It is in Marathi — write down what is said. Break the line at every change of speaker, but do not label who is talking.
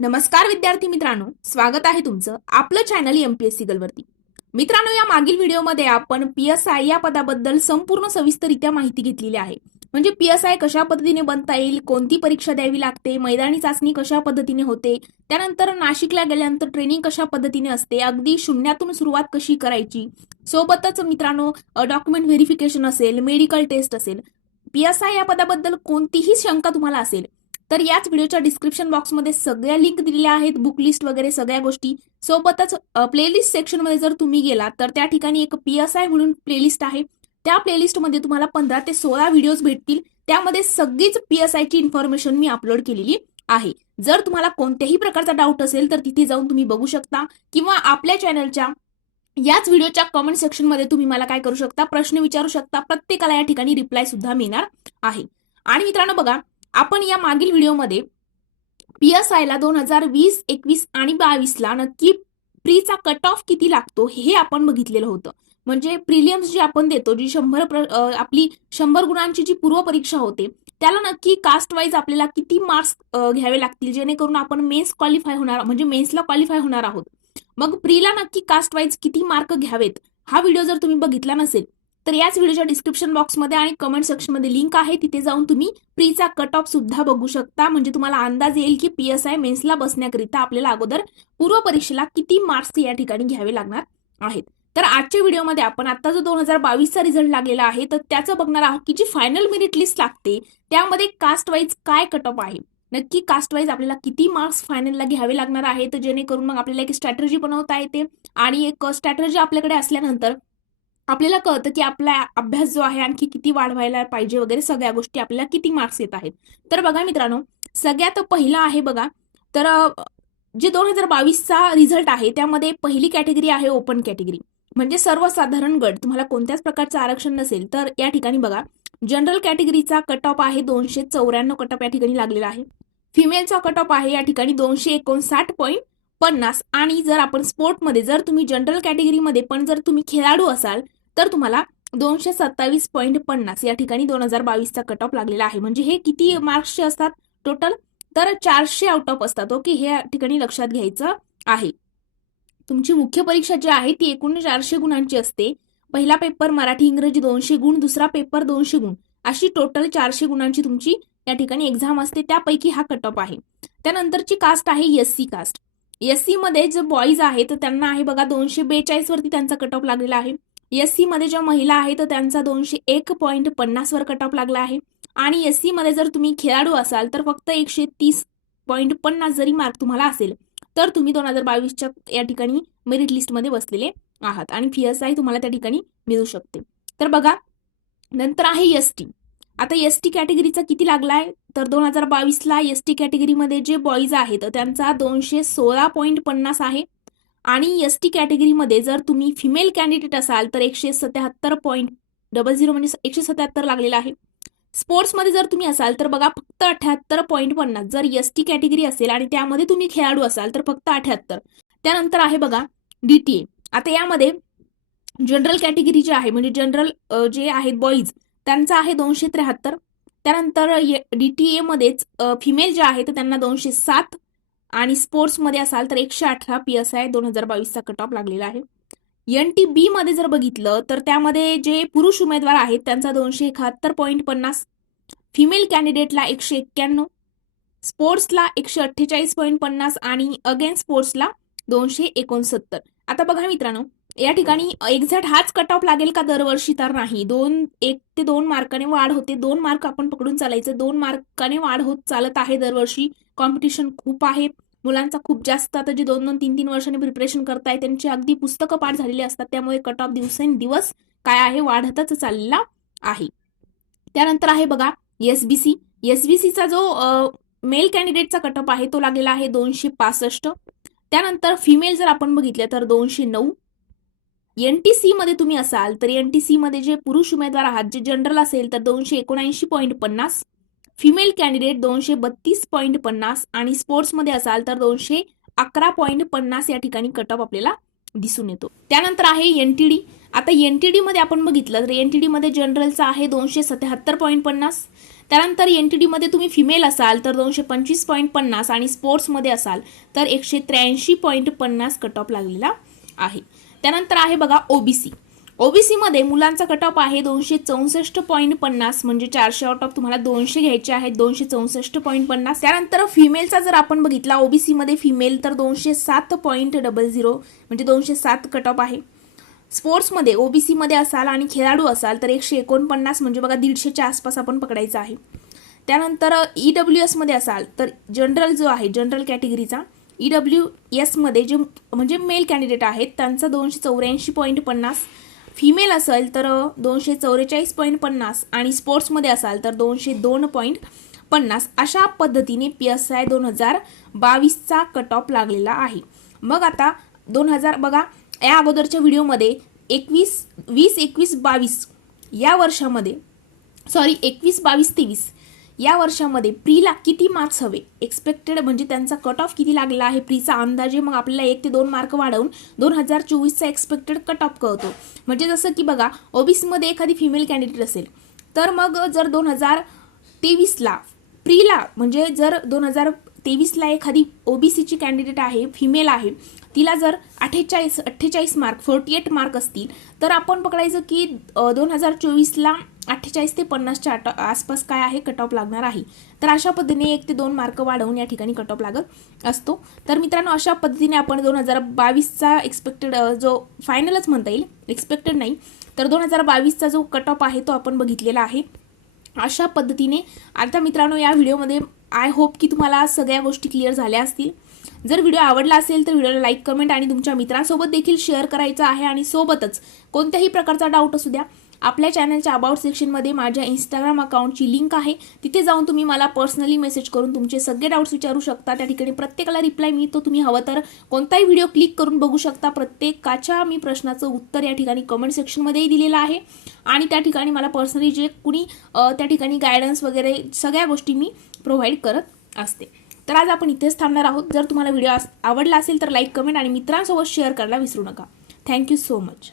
नमस्कार विद्यार्थी मित्रांनो स्वागत आहे तुमचं आपलं चॅनल एमपीएससी वरती मित्रांनो या मागील व्हिडिओमध्ये आपण पीएसआय या पदाबद्दल संपूर्ण सविस्तरित्या माहिती घेतलेली आहे. म्हणजे पीएसआय कशा पद्धतीने बनता येईल कोणती परीक्षा द्यावी लागते मैदानी चाचणी कशा पद्धतीने होते त्यानंतर नाशिकला गेल्यानंतर ट्रेनिंग कशा पद्धतीने असते अगदी शून्यातून सुरुवात कशी करायची सोबतच मित्रांनो डॉक्युमेंट व्हेरिफिकेशन असेल मेडिकल टेस्ट असेल पीएसआय या पदाबद्दल कोणतीही शंका तुम्हाला असेल तर याच व्हिडिओच्या डिस्क्रिप्शन बॉक्समध्ये सगळ्या लिंक दिलेल्या आहेत बुक लिस्ट वगैरे सगळ्या गोष्टी. सोबतच प्लेलिस्ट सेक्शनमध्ये जर तुम्ही गेलात तर त्या ठिकाणी एक पी एस आय म्हणून प्लेलिस्ट आहे. त्या प्लेलिस्टमध्ये तुम्हाला पंधरा ते सोळा व्हिडिओज भेटतील. त्यामध्ये सगळीच पी एस आयची इन्फॉर्मेशन मी अपलोड केलेली आहे. जर तुम्हाला कोणत्याही प्रकारचा डाऊट असेल तर तिथे जाऊन तुम्ही बघू शकता. किंवा आपल्या चॅनलच्या याच व्हिडिओच्या कमेंट सेक्शनमध्ये तुम्ही मला काय करू शकता? प्रश्न विचारू शकता. प्रत्येकाला या ठिकाणी रिप्लाय सुद्धा मिळणार आहे. आणि मित्रांनो बघा आपण या मागील व्हिडिओमध्ये पीएसआय ला दोन हजार वीस एकवीस आणि बावीसला नक्की प्रीचा कट ऑफ किती लागतो हे आपण बघितलेलं होतं. म्हणजे प्रिलियम्स जी आपण देतो जी शंभर प्र- आपली शंभर गुणांची जी पूर्व परीक्षा होते त्याला नक्की कास्ट वाईज आपल्याला किती मार्क्स घ्यावे लागतील जेणेकरून आपण मेन्स क्वालिफाय होणार म्हणजे मेन्सला क्वालिफाय होणार आहोत. मग प्रीला नक्की कास्ट वाईज किती मार्क घ्यावेत हा व्हिडिओ जर तुम्ही बघितला नसेल तर याच व्हिडिओच्या डिस्क्रिप्शन बॉक्समध्ये आणि कमेंट सेक्शनमध्ये लिंक आहे. तिथे जाऊन तुम्ही प्रीचा कट ऑफ सुद्धा बघू शकता. म्हणजे तुम्हाला अंदाज येईल की पीएसआय मेन्सला बसण्याकरिता आपल्याला अगोदर पूर्व परीक्षेला किती मार्क्स या ठिकाणी घ्यावे लागणार आहेत. तर आजच्या व्हिडिओमध्ये आपण आता जो दोन हजार बावीसचा रिझल्ट लागलेला आहे तर त्याचं बघणार आहोत की जी फायनल मेरिट लिस्ट लागते त्यामध्ये कास्ट वाईज काय कट ऑफ आहे? नक्की कास्ट वाईज आपल्याला किती मार्क्स फायनलला घ्यावे लागणार आहेत? जेणेकरून मग आपल्याला एक स्ट्रॅटर्जी बनवता येते. आणि एक स्ट्रॅटर्जी आपल्याकडे असल्यानंतर आपल्याला कळतं की आपला अभ्यास जो आहे आणखी किती वाढवायला पाहिजे वगैरे सगळ्या गोष्टी आपल्याला किती मार्क्स येत आहेत. तर बघा मित्रांनो सगळ्यात पहिला आहे बघा तर जे दोन हजार बावीसचा रिझल्ट आहे त्यामध्ये पहिली कॅटेगरी आहे ओपन कॅटेगरी म्हणजे सर्वसाधारण गट तुम्हाला कोणत्याच प्रकारचं आरक्षण नसेल तर या ठिकाणी बघा जनरल कॅटेगरीचा कट ऑफ आहे दोनशे चौऱ्याण्णव कट ऑफ या ठिकाणी लागलेला आहे. फिमेलचा कट ऑफ आहे या ठिकाणी दोनशे एकोणसाठ पॉईंट पन्नास. आणि जर आपण स्पोर्टमध्ये जर तुम्ही जनरल कॅटेगरीमध्ये पण जर तुम्ही खेळाडू असाल तर तुम्हाला दोनशे सत्तावीस पॉईंट पन्नास या ठिकाणी दोन हजार बावीसचा कट ऑफ लागलेला आहे. म्हणजे हे किती मार्क्सचे असतात टोटल तर चारशे आउट ऑफ असतात. ओके हे ठिकाणी लक्षात घ्यायचं आहे. तुमची मुख्य परीक्षा जी आहे ती एकूण चारशे गुणांची असते. पहिला पेपर मराठी इंग्रजी दोनशे गुण दुसरा पेपर दोनशे गुण. अशी टोटल चारशे गुणांची तुमची या ठिकाणी एक्झाम असते. त्यापैकी हा कट ऑफ आहे. त्यानंतरची कास्ट आहे S C caste S C मध्ये जे बॉईज आहेत तर त्यांना आहे बघा दोनशे बेचाळीस वरती त्यांचा कट ऑफ लागलेला आहे. एस सी मध्ये ज्या महिला आहेत त्यांचा दोनशे एक पॉईंट पन्नास वर कट ऑफ लागला आहे. आणि एस सी मध्ये जर तुम्ही खेळाडू असाल तर फक्त एकशे तीस पॉईंट पन्नास जरी मार्क तुम्हाला असेल तर तुम्ही दोन हजार बावीसच्या या ठिकाणी मेरिट लिस्टमध्ये बसलेले आहात. आणि फी एस आय तुम्हाला त्या ठिकाणी मिळू शकते. तर बघा नंतर आहे एस टी. आता एस टी कॅटेगरीचा किती लागला आहे? तर दोन हजार बावीसला एस टी कॅटेगरीमध्ये जे बॉईज आहेत त्यांचा दोनशे सोळा पॉईंट पन्नास आहे. आणि एस टी कॅटेगरीमध्ये जर तुम्ही फिमेल कॅन्डिडेट असाल तर एकशे सत्याहत्तर पॉईंट डबल झिरो म्हणजे एकशे सत्याहत्तर लागलेला आहे. स्पोर्ट्समध्ये जर तुम्ही असाल तर बघा फक्त अठ्याहत्तर पॉईंट पन्नास. जर एस टी कॅटेगरी असेल आणि त्यामध्ये तुम्ही खेळाडू असाल तर फक्त अठ्याहत्तर. त्यानंतर आहे बघा डीटीए आता यामध्ये जनरल कॅटेगरी जे आहे म्हणजे जनरल जे आहेत बॉईज त्यांचा आहे दोनशे त्र्याहत्तर. त्यानंतर डीटीए मध्येच फिमेल जे आहे तर त्यांना दोनशे सात. आणि स्पोर्ट्समध्ये असाल तर एकशे अठरा पी एस आय दोन हजार बावीसचा कट ऑफ लागलेला आहे. एन टी बी मध्ये जर बघितलं तर त्यामध्ये जे पुरुष उमेदवार आहेत त्यांचा दोनशे एकाहत्तर पॉईंट पन्नास फिमेल कॅन्डिडेटला एकशे एक्क्याण्णव स्पोर्ट्सला एकशे अठ्ठेचाळीस पॉईंट पन्नास आणि अगेन स्पोर्ट्सला दोनशे एकोणसत्तर. आता बघा मित्रांनो या ठिकाणी एक्झॅक्ट हाच कट ऑफ लागेल का दरवर्षी तर नाही. दोन एक ते दोन मार्काने वाढ होते. दोन मार्क आपण पकडून चालायचं. दोन मार्काने वाढ होत चालत आहे दरवर्षी. कॉम्पिटिशन खूप आहे. मुलांचा खूप जास्त आता जे दोन दोन तीन तीन वर्षांनी प्रिपरेशन करताय त्यांची अगदी पुस्तकं पाठ झालेली असतात. त्यामुळे कट ऑफ दिवसेंदिवस काय आहे? वाढतच चाललेला आहे. त्यानंतर आहे बघा एसबीसी एसबीसीचा जो मेल कॅन्डिडेटचा कट ऑफ आहे तो लागलेला आहे दोनशे पासष्ट. त्यानंतर फिमेल जर आपण बघितलं तर दोनशे नऊ. एन टी सी मध्ये तुम्ही असाल तर एन टी सी मध्ये जे पुरुष उमेदवार आहात जे जनरल असेल तर दोनशे एकोणऐंशी पॉईंट पन्नास. फिमेल कॅन्डिडेट दोनशे बत्तीस पॉईंट पन्नास आणि स्पोर्ट्समध्ये असाल तर दोनशे अकरा पॉईंट पन्नास या ठिकाणी कट ऑफ आपल्याला दिसून येतो. त्यानंतर आहे एनटीडी आता एन टी डीमध्ये आपण बघितलं तर एन टी डीमध्ये जनरलचा आहे दोनशे सत्याहत्तर पॉईंट पन्नास. त्यानंतर एन टी डीमध्ये तुम्ही फिमेल असाल तर दोनशे पंचवीस पॉईंट पन्नास आणि स्पोर्ट्समध्ये असाल तर एकशे त्र्याऐंशी पॉईंट पन्नास कट ऑफ लागलेला आहे. त्यानंतर आहे बघा ओबीसी ओबीसीमध्ये मुलांचा कट ऑफ आहे दोनशे चौसष्ट पॉईंट पन्नास म्हणजे चारशे आउट ऑफ तुम्हाला दोनशे घ्यायचे आहेत दोनशे चौसष्ट पॉईंट पन्नास. त्यानंतर फिमेलचा जर आपण बघितला ओबीसीमध्ये फिमेल तर दोनशे सात पॉईंट डबल झिरो म्हणजे दोनशे सात कट ऑफ आहे. स्पोर्ट्समध्ये ओबीसीमध्ये असाल आणि खेळाडू असाल तर एकशे एकोणपन्नास म्हणजे बघा दीडशेच्या आसपास आपण पकडायचं आहे. त्यानंतर ई डब्ल्यू एसमध्ये असाल तर जनरल जो आहे जनरल कॅटेगरीचा ई डब्ल्यू एसमध्ये जे म्हणजे मेल कॅन्डिडेट आहेत त्यांचा दोनशे चौऱ्याऐंशी पॉईंट पन्नास फिमेल असेल तर दोनशे चौवेचाळीस पॉईंट पन्नास आणि स्पोर्ट्समध्ये असाल तर दोनशे दोन पॉईंट पन्नास अशा पद्धतीने पी एस आय दोन हजार बावीसचा कट ऑफ लागलेला आहे. मग आता दोन हजार बघा या अगोदरच्या व्हिडिओमध्ये एकवीस वीस एकवीस बावीस या वर्षामध्ये सॉरी एकवीस बावीस तेवीस या वर्षामध्ये प्रीला किती मार्क्स हवे? एक्सपेक्टेड म्हणजे त्यांचा कट ऑफ किती लागला आहे? प्रीचा अंदाजे मग आपल्याला एक ते दोन मार्क वाढवून दोन हजार चोवीसचा एक्सपेक्टेड कट ऑफ कळतो. म्हणजे जसं की बघा ओबीसीमध्ये एखादी फिमेल कॅन्डिडेट असेल तर मग जर दोन हजार तेवीसला प्रीला म्हणजे जर दोन हजार तेवीसला एखादी ओबीसीची कॅन्डिडेट आहे फिमेल आहे तिला जर अठ्ठेचाळीस अठ्ठेचाळीस मार्क फोर्टी एट मार्क असतील तर आपण पकडायचं की दोन हजार चोवीसला अठ्ठेचाळीस ते पन्नासच्या आट आसपास काय आहे? कट ऑफ लागणार आहे. तर अशा पद्धतीने एक ते दोन मार्क वाढवून या ठिकाणी कट ऑफ लागत असतो. तर मित्रांनो अशा पद्धतीने आपण दोन हजार बावीसचा एक्सपेक्टेड जो फायनलच म्हणता येईल एक्सपेक्टेड नाही तर दोन हजार बावीसचा जो कट ऑफ आहे तो आपण बघितलेला आहे. अशा पद्धतीने आता मित्रांनो या व्हिडिओमध्ये आय होप की तुम्हाला सगळ्या गोष्टी क्लिअर झाल्या असतील. जर व्हिडिओ आवडला असेल तर व्हिडिओला लाईक कमेंट आणि तुमच्या मित्रांसोबत देखील शेअर करायचा आहे आणि सोबतच कोणत्याही प्रकारचा डाऊट असू द्या आपल्या चॅनलच्या अबाउट सेक्शनमध्ये माझ्या इंस्टाग्राम अकाउंटची लिंक आहे. तिथे जाऊन तुम्ही मला पर्सनली मेसेज करून तुमचे सगळे डाऊट्स विचारू शकता. त्या ठिकाणी प्रत्येकाला रिप्लाय मिळतो तुम्ही हवं तर कोणताही व्हिडिओ क्लिक करून बघू शकता. प्रत्येकाच्या मी प्रश्नाचं उत्तर या ठिकाणी कमेंट सेक्शनमध्येही दिलेलं आहे. आणि त्या ठिकाणी मला पर्सनली जे कुणी त्या ठिकाणी गायडन्स वगैरे सगळ्या गोष्टी मी प्रोव्हाइड करत असते. तर आज आपण इथेच थांबणार आहोत. जर तुम्हाला व्हिडिओ आवडला असेल तर लाईक कमेंट आणि मित्रांसोबत शेअर करायला विसरू नका. Thank you so much